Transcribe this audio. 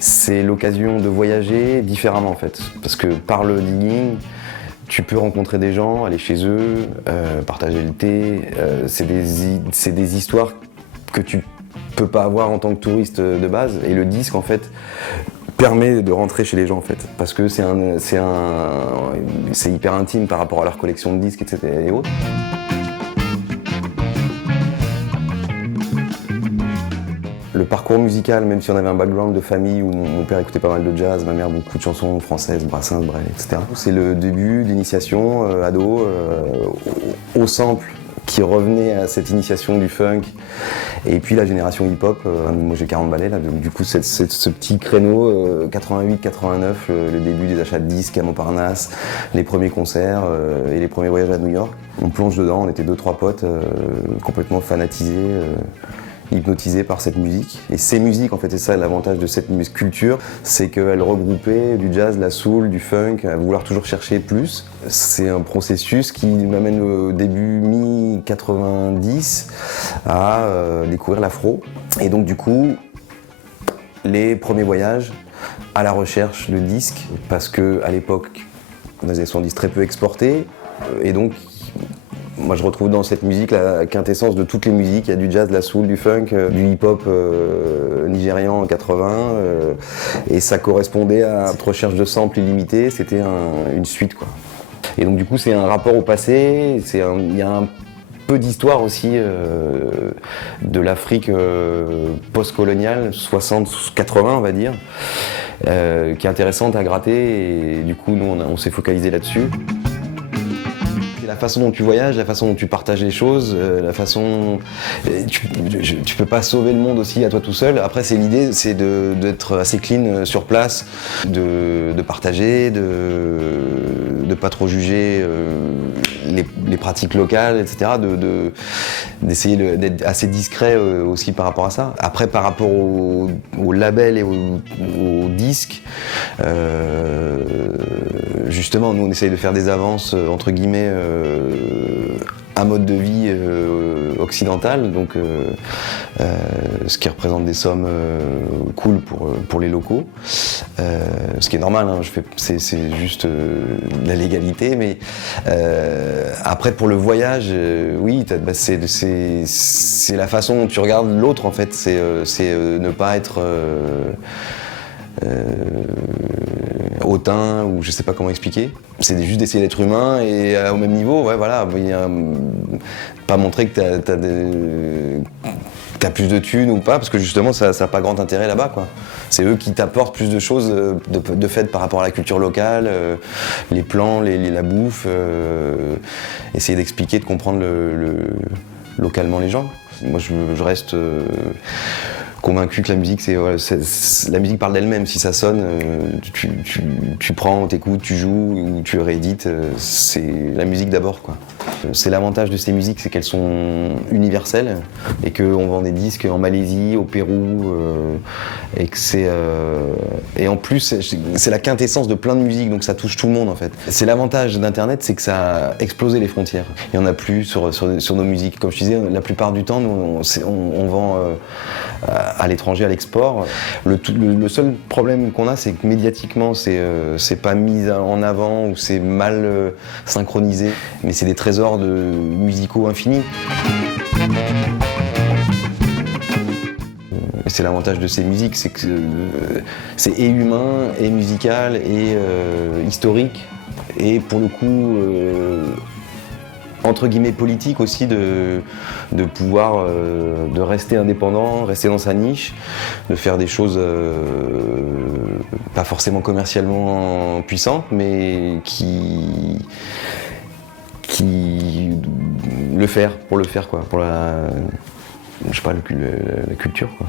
c'est l'occasion de voyager différemment en fait. Parce que par le digging, tu peux rencontrer des gens, aller chez eux, partager le thé. C'est des histoires que tu peux pas avoir en tant que touriste de base. Et le disque en fait permet de rentrer chez les gens en fait. Parce que c'est hyper intime par rapport à leur collection de disques, etc. et autres. Le parcours musical, même si on avait un background de famille où mon père écoutait pas mal de jazz, ma mère beaucoup de chansons françaises, Brassens, Brel, etc. C'est le début d'initiation, ado, au sample qui revenait à cette initiation du funk. Et puis la génération hip-hop, moi j'ai 40 balais là, donc du coup ce petit créneau, 88-89, le début des achats de disques à Montparnasse, les premiers concerts et les premiers voyages à New York. On plonge dedans, on était 2-3 potes complètement fanatisés. Hypnotisé par cette musique. Et ces musiques, en fait, c'est ça l'avantage de cette culture, c'est qu'elle regroupait du jazz, de la soul, du funk, à vouloir toujours chercher plus. C'est un processus qui m'amène au début mi-90 à découvrir l'afro. Et donc du coup, les premiers voyages à la recherche de disques, parce qu'à l'époque, dans les années 70, très peu exporté, et donc moi je retrouve dans cette musique la quintessence de toutes les musiques. Il y a du jazz, de la soul, du funk, du hip-hop nigérian en 80 et ça correspondait à notre recherche de samples illimitée, c'était une suite quoi. Et donc du coup c'est un rapport au passé, il y a un peu d'histoire aussi de l'Afrique post-coloniale, 60-80 on va dire, qui est intéressante à gratter et du coup nous on s'est focalisé là-dessus. La façon dont tu voyages, la façon dont tu partages les choses, la façon... Tu peux pas sauver le monde aussi à toi tout seul. Après, l'idée, c'est d'être assez clean sur place, de partager, de pas trop juger les pratiques locales, etc. D'essayer d'être assez discret aussi par rapport à ça. Après, par rapport au label et au disque, justement, nous, on essaye de faire des avances, entre guillemets, un mode de vie occidental, donc ce qui représente des sommes cool pour les locaux, ce qui est normal, hein, c'est juste la légalité, mais après pour le voyage, oui, c'est la façon dont tu regardes l'autre en fait, c'est ne pas être hautain ou je sais pas comment expliquer. C'est juste d'essayer d'être humain et au même niveau, ouais, voilà, pas montrer que t'as plus de thunes ou pas, parce que justement ça n'a pas grand intérêt là-bas, quoi. C'est eux qui t'apportent plus de choses de fait par rapport à la culture locale, les plans, la bouffe, essayer d'expliquer, de comprendre localement les gens. Moi je reste convaincu que la musique, la musique parle d'elle-même. Si ça sonne, tu prends, t'écoutes, tu joues ou tu réédites. C'est la musique d'abord, quoi. C'est l'avantage de ces musiques, c'est qu'elles sont universelles et qu'on vend des disques en Malaisie, au Pérou, et que et en plus c'est la quintessence de plein de musiques, donc ça touche tout le monde en fait. C'est l'avantage d'Internet, c'est que ça a explosé les frontières. Il n'y en a plus sur nos musiques. Comme je disais, la plupart du temps, nous, on vend à l'étranger, à l'export. Le seul problème qu'on a, c'est que médiatiquement, c'est pas mis en avant ou c'est mal synchronisé, mais c'est des trésors musicaux infinis. C'est l'avantage de ces musiques, c'est que c'est et humain, et musical, et historique, et pour le coup, entre guillemets politique aussi, de pouvoir de rester indépendant, rester dans sa niche, de faire des choses pas forcément commercialement puissantes, mais qui le faire, quoi, pour la culture, quoi.